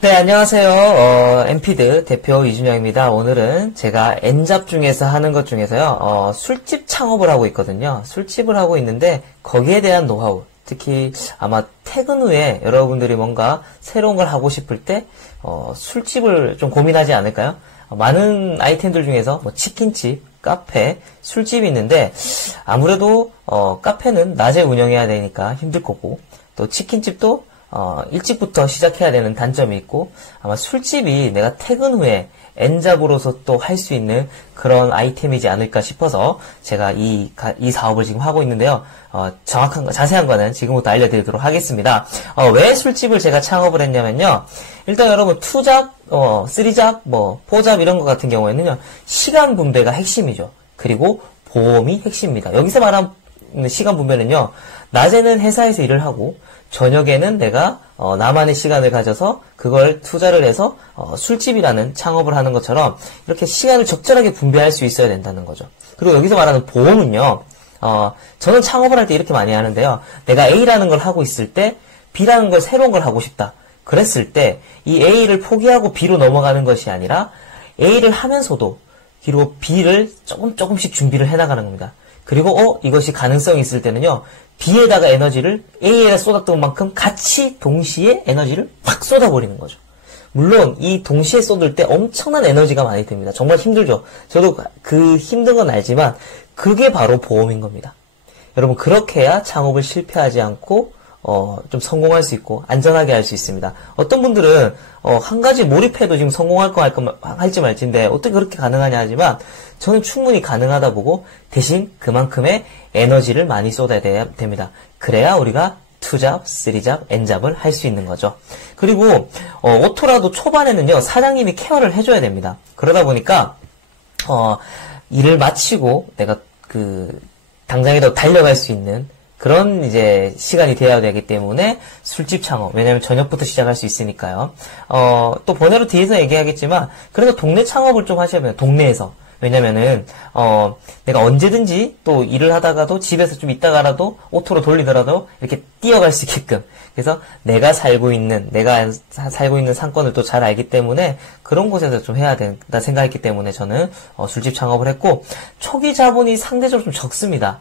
네, 안녕하세요. 엠피드 대표 이준영입니다. 오늘은 제가 N잡 중에서 하는 것 중에서요, 술집 창업을 하고 있거든요. 술집을 하고 있는데, 거기에 대한 노하우, 특히 아마 퇴근 후에 여러분들이 뭔가 새로운 걸 하고 싶을 때, 술집을 좀 고민하지 않을까요? 많은 아이템들 중에서 뭐 치킨집, 카페, 술집이 있는데, 아무래도, 카페는 낮에 운영해야 되니까 힘들 거고, 또 치킨집도 일찍부터 시작해야 되는 단점이 있고, 아마 술집이 내가 퇴근 후에 N잡으로서 또 할 수 있는 그런 아이템이지 않을까 싶어서 제가 이 사업을 지금 하고 있는데요. 자세한 거는 지금부터 알려드리도록 하겠습니다. 왜 술집을 제가 창업을 했냐면요. 일단 여러분, 2잡, 3잡, 4잡 이런 것 같은 경우에는요, 시간 분배가 핵심이죠. 그리고 보험이 핵심입니다. 여기서 말하는 시간 분배는요, 낮에는 회사에서 일을 하고, 저녁에는 내가 나만의 시간을 가져서 그걸 투자를 해서 술집이라는 창업을 하는 것처럼 이렇게 시간을 적절하게 분배할 수 있어야 된다는 거죠. 그리고 여기서 말하는 보험은요. 저는 창업을 할 때 이렇게 많이 하는데요. 내가 A라는 걸 하고 있을 때 B라는 걸 새로운 걸 하고 싶다. 그랬을 때 이 A를 포기하고 B로 넘어가는 것이 아니라 A를 하면서도 그리고 B를 조금씩 준비를 해나가는 겁니다. 그리고 이것이 가능성이 있을 때는요. B에다가 에너지를 A에다 쏟았던 만큼 같이 동시에 에너지를 팍 쏟아버리는 거죠. 물론 이 동시에 쏟을 때 엄청난 에너지가 많이 듭니다. 정말 힘들죠. 저도 그 힘든 건 알지만 그게 바로 보험인 겁니다. 여러분, 그렇게 해야 창업을 실패하지 않고 좀 성공할 수 있고 안전하게 할 수 있습니다. 어떤 분들은 한 가지 몰입해도 지금 성공할 거 할지 말지인데 어떻게 그렇게 가능하냐 하지만 저는 충분히 가능하다 보고 대신 그만큼의 에너지를 많이 쏟아야 됩니다. 그래야 우리가 2잡, 3잡, N잡을 할 수 있는 거죠. 그리고 오토라도 초반에는요, 사장님이 케어를 해줘야 됩니다. 그러다 보니까 일을 마치고 내가 당장이라도 달려갈 수 있는 그런 이제 시간이 되어야 되기 때문에 술집 창업, 왜냐면 저녁부터 시작할 수 있으니까요. 또 번외로 뒤에서 얘기하겠지만 그래도 동네 창업을 좀 하셔야 돼요. 동네에서. 왜냐면은 내가 언제든지 또 일을 하다가도 집에서 좀 있다가라도 오토로 돌리더라도 이렇게 뛰어갈 수 있게끔. 그래서 내가 살고 있는 상권을 또 잘 알기 때문에 그런 곳에서 좀 해야 된다 생각했기 때문에 저는 술집 창업을 했고, 초기 자본이 상대적으로 좀 적습니다.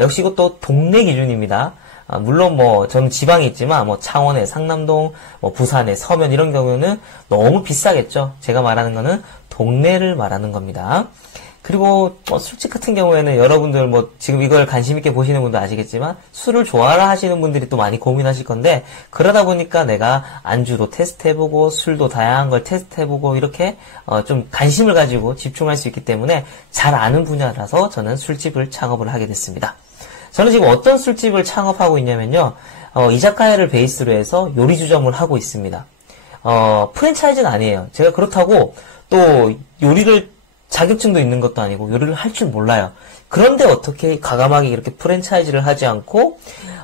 역시 이것도 동네 기준입니다. 물론 저는 지방에 있지만 창원의 상남동, 부산의 서면 이런 경우는 너무 비싸겠죠. 제가 말하는 거는 동네를 말하는 겁니다. 그리고 술집 같은 경우에는 여러분들 지금 이걸 관심 있게 보시는 분도 아시겠지만 술을 좋아라 하시는 분들이 또 많이 고민하실 건데, 그러다 보니까 내가 안주도 테스트해보고 술도 다양한 걸 테스트해보고 이렇게 좀 관심을 가지고 집중할 수 있기 때문에 잘 아는 분야라서 저는 술집을 창업을 하게 됐습니다. 저는 지금 어떤 술집을 창업하고 있냐면요, 이자카야를 베이스로 해서 요리주점을 하고 있습니다. 프랜차이즈는 아니에요. 제가 그렇다고 또 요리를 자격증도 있는 것도 아니고 요리를 할 줄 몰라요. 그런데 어떻게 과감하게 이렇게 프랜차이즈를 하지 않고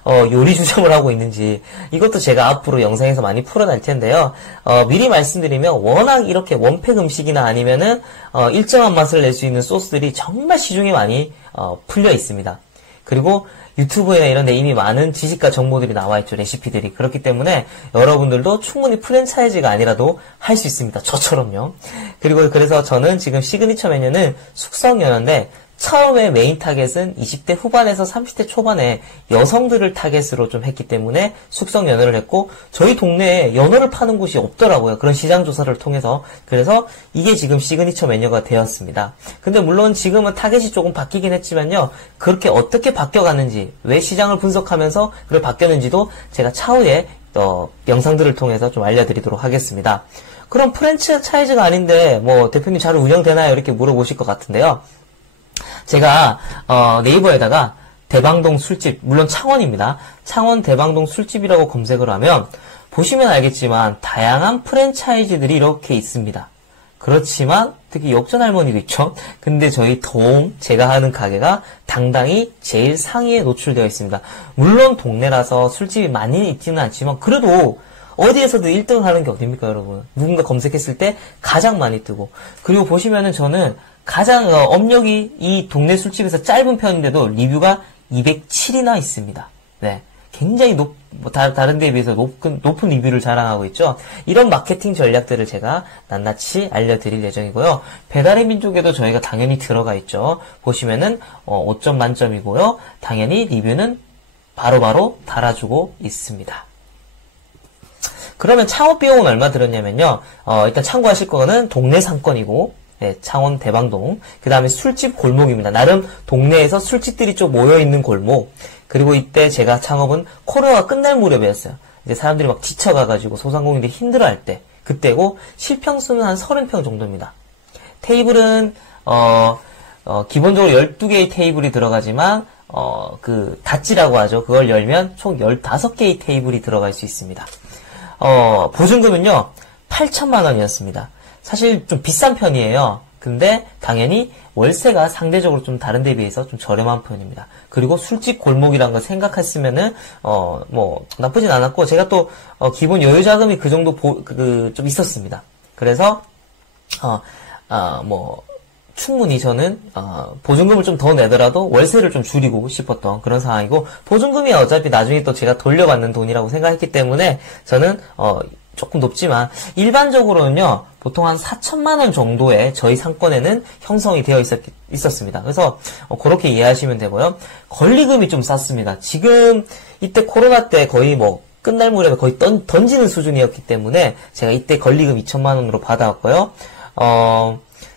요리주점을 하고 있는지, 이것도 제가 앞으로 영상에서 많이 풀어낼 텐데요. 미리 말씀드리면 워낙 이렇게 원팩 음식이나 아니면은 일정한 맛을 낼 수 있는 소스들이 정말 시중에 많이 풀려 있습니다. 그리고 유튜브나 이런 데 이미 많은 지식과 정보들이 나와 있죠. 레시피들이. 그렇기 때문에 여러분들도 충분히 프랜차이즈가 아니라도 할 수 있습니다. 저처럼요. 그리고 그래서 저는 지금 시그니처 메뉴는 숙성연어인데, 처음에 메인 타겟은 20대 후반에서 30대 초반에 여성들을 타겟으로 좀 했기 때문에 숙성 연어를 했고, 저희 동네에 연어를 파는 곳이 없더라고요. 그런 시장 조사를 통해서. 그래서 이게 지금 시그니처 메뉴가 되었습니다. 근데 물론 지금은 타겟이 조금 바뀌긴 했지만요, 그렇게 어떻게 바뀌어가는지, 왜 시장을 분석하면서 그렇게 바뀌었는지도 제가 차후에 영상들을 통해서 좀 알려드리도록 하겠습니다. 그럼 프랜차이즈가 아닌데 대표님 잘 운영되나요? 이렇게 물어보실 것 같은데요. 제가 네이버에다가 대방동 술집, 물론 창원입니다. 창원 대방동 술집이라고 검색을 하면 보시면 알겠지만 다양한 프랜차이즈들이 이렇게 있습니다. 그렇지만 특히 역전 할머니도 있죠. 근데 저희 제가 하는 가게가 당당히 제일 상위에 노출되어 있습니다. 물론 동네라서 술집이 많이 있지는 않지만 그래도 어디에서도 1등 하는 게 어딥니까, 여러분? 누군가 검색했을 때 가장 많이 뜨고. 그리고 보시면은 저는 가장 업력이 이 동네 술집에서 짧은 편인데도 리뷰가 207이나 있습니다. 네. 굉장히 다른 데에 비해서 높은 리뷰를 자랑하고 있죠. 이런 마케팅 전략들을 제가 낱낱이 알려드릴 예정이고요. 배달의 민족에도 저희가 당연히 들어가 있죠. 보시면은 5점 만점이고요. 당연히 리뷰는 바로바로 달아주고 있습니다. 그러면 창업 비용은 얼마 들었냐면요. 일단 참고하실 거는 동네 상권이고, 네, 창원 대방동. 그 다음에 술집 골목입니다. 나름 동네에서 술집들이 좀 모여있는 골목. 그리고 이때 제가 창업은 코로나가 끝날 무렵이었어요. 이제 사람들이 막 지쳐가가지고 소상공인들이 힘들어할 때. 그때고, 실평수는 한 30평 정도입니다. 테이블은, 기본적으로 12개의 테이블이 들어가지만, 닷지라고 하죠. 그걸 열면 총 15개의 테이블이 들어갈 수 있습니다. 보증금은요, 8천만 원이었습니다. 사실 좀 비싼 편이에요. 근데 당연히 월세가 상대적으로 좀 다른 데에 비해서 좀 저렴한 편입니다. 그리고 술집 골목이란 거 생각했으면은, 나쁘진 않았고, 제가 또, 기본 여유 자금이 그 정도 좀 있었습니다. 그래서, 충분히 저는 보증금을 좀 더 내더라도 월세를 좀 줄이고 싶었던 그런 상황이고, 보증금이 어차피 나중에 또 제가 돌려받는 돈이라고 생각했기 때문에 저는 조금 높지만 일반적으로는요 보통 한 4천만 원 정도의 저희 상권에는 형성이 되어 있었습니다. 그래서 그렇게 이해하시면 되고요. 권리금이 좀 쌌습니다. 지금 이때 코로나 때 거의 끝날 무렵에 거의 던지는 수준이었기 때문에 제가 이때 권리금 2천만 원으로 받아왔고요.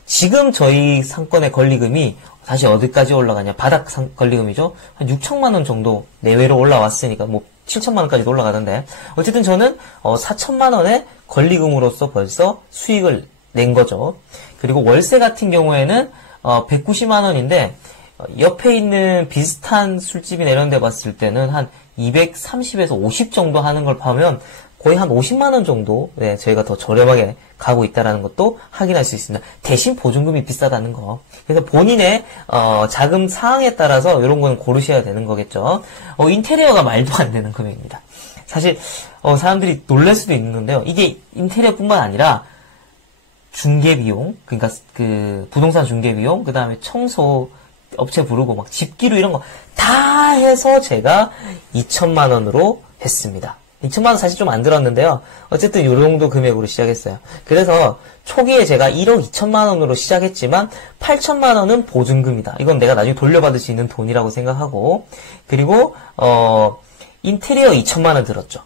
지금 저희 상권의 권리금이 다시 어디까지 올라가냐? 바닥 권리금이죠. 한 6천만 원 정도 내외로 올라왔으니까 7천만 원까지도 올라가던데. 어쨌든 저는 4천만 원의 권리금으로서 벌써 수익을 낸 거죠. 그리고 월세 같은 경우에는 190만 원인데 옆에 있는 비슷한 술집이나 이런 데 봤을 때는 한 230에서 50 정도 하는 걸 보면 거의 한 50만 원 정도 저희가 더 저렴하게 가고 있다는 것도 확인할 수 있습니다. 대신 보증금이 비싸다는 거. 그래서 본인의 자금 상황에 따라서 이런 건 고르셔야 되는 거겠죠. 인테리어가 말도 안 되는 금액입니다. 사실 사람들이 놀랄 수도 있는데요. 이게 인테리어뿐만 아니라 중개비용, 그러니까 부동산 중개비용, 그 다음에 청소 업체 부르고 막 집기루 이런 거 다 해서 제가 2천만 원으로 했습니다. 2천만 원 사실 좀 안 들었는데요. 어쨌든 이 정도 금액으로 시작했어요. 그래서 초기에 제가 1억 2천만 원으로 시작했지만 8천만 원은 보증금이다. 이건 내가 나중에 돌려받을 수 있는 돈이라고 생각하고, 그리고 인테리어 2천만 원 들었죠.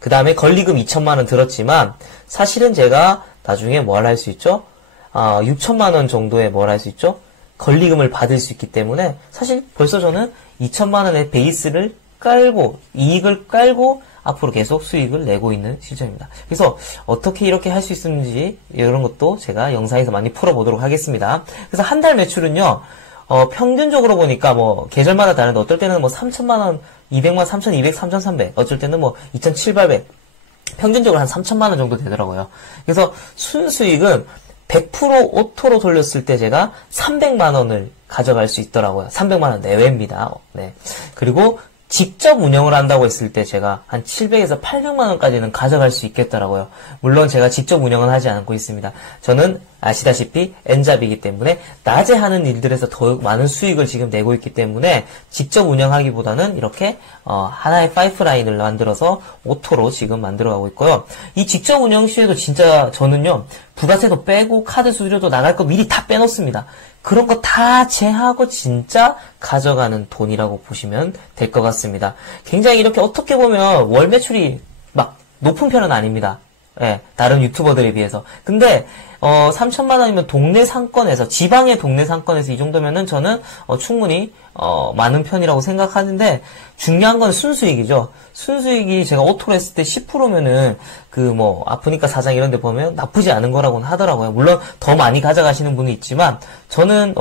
그 다음에 권리금 2천만 원 들었지만 사실은 제가 나중에 뭘 할 수 있죠? 6천만 원 정도의 뭘 할 수 있죠? 권리금을 받을 수 있기 때문에 사실 벌써 저는 2천만 원의 베이스를 깔고 이익을 깔고 앞으로 계속 수익을 내고 있는 시점입니다. 그래서 어떻게 이렇게 할 수 있는지 이런 것도 제가 영상에서 많이 풀어보도록 하겠습니다. 그래서 한 달 매출은요, 평균적으로 보니까 계절마다 다른데 어떨 때는 3천만 원, 200만, 3,200, 3,300, 어쩔 때는 2,700, 평균적으로 한 3천만 원 정도 되더라고요. 그래서 순수익은 100% 오토로 돌렸을 때 제가 300만 원을 가져갈 수 있더라고요. 300만 원 내외입니다. 네. 그리고 직접 운영을 한다고 했을 때 제가 한 700에서 800만 원까지는 가져갈 수 있겠더라고요. 물론 제가 직접 운영은 하지 않고 있습니다. 저는 아시다시피 N잡이기 때문에 낮에 하는 일들에서 더욱 많은 수익을 지금 내고 있기 때문에 직접 운영하기보다는 이렇게 하나의 파이프라인을 만들어서 오토로 지금 만들어가고 있고요. 이 직접 운영 시에도 진짜 저는요, 부가세도 빼고 카드 수수료도 나갈 거 미리 다 빼놓습니다. 그런 거 다 제하고 진짜 가져가는 돈이라고 보시면 될 것 같습니다. 굉장히 이렇게 어떻게 보면 월 매출이 막 높은 편은 아닙니다. 예, 다른 유튜버들에 비해서. 근데 3천만 원이면 동네 상권에서, 지방의 동네 상권에서 이 정도면은 저는 충분히 많은 편이라고 생각하는데, 중요한 건 순수익이죠. 순수익이 제가 오토로 했을 때 10%면은 아프니까 사장 이런 데 보면 나쁘지 않은 거라고는 하더라고요. 물론 더 많이 가져가시는 분이 있지만 저는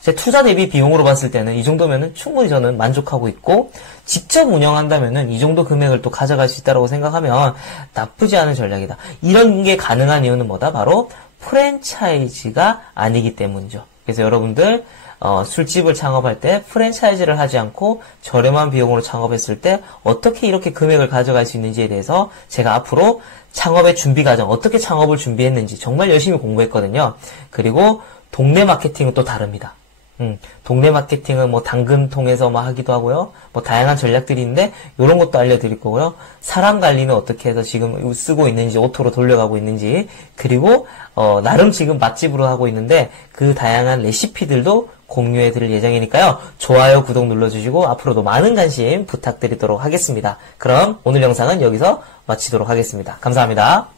제 투자 대비 비용으로 봤을 때는 이 정도면은 충분히 저는 만족하고 있고, 직접 운영한다면은 이 정도 금액을 또 가져갈 수 있다고 생각하면 나쁘지 않은 전략이다. 이런 게 가능한 이유는 뭐다? 바로 프랜차이즈가 아니기 때문이죠. 그래서 여러분들 술집을 창업할 때 프랜차이즈를 하지 않고 저렴한 비용으로 창업했을 때 어떻게 이렇게 금액을 가져갈 수 있는지에 대해서 제가 앞으로 창업의 준비 과정, 어떻게 창업을 준비했는지 정말 열심히 공부했거든요. 그리고 동네 마케팅은 또 다릅니다. 동네 마케팅은 뭐 당근 통해서 뭐 하기도 하고요. 뭐 다양한 전략들이 있는데 이런 것도 알려드릴 거고요. 사람 관리는 어떻게 해서 지금 쓰고 있는지, 오토로 돌려가고 있는지, 그리고 나름 지금 맛집으로 하고 있는데 그 다양한 레시피들도 공유해 드릴 예정이니까요. 좋아요, 구독 눌러주시고 앞으로도 많은 관심 부탁드리도록 하겠습니다. 그럼 오늘 영상은 여기서 마치도록 하겠습니다. 감사합니다.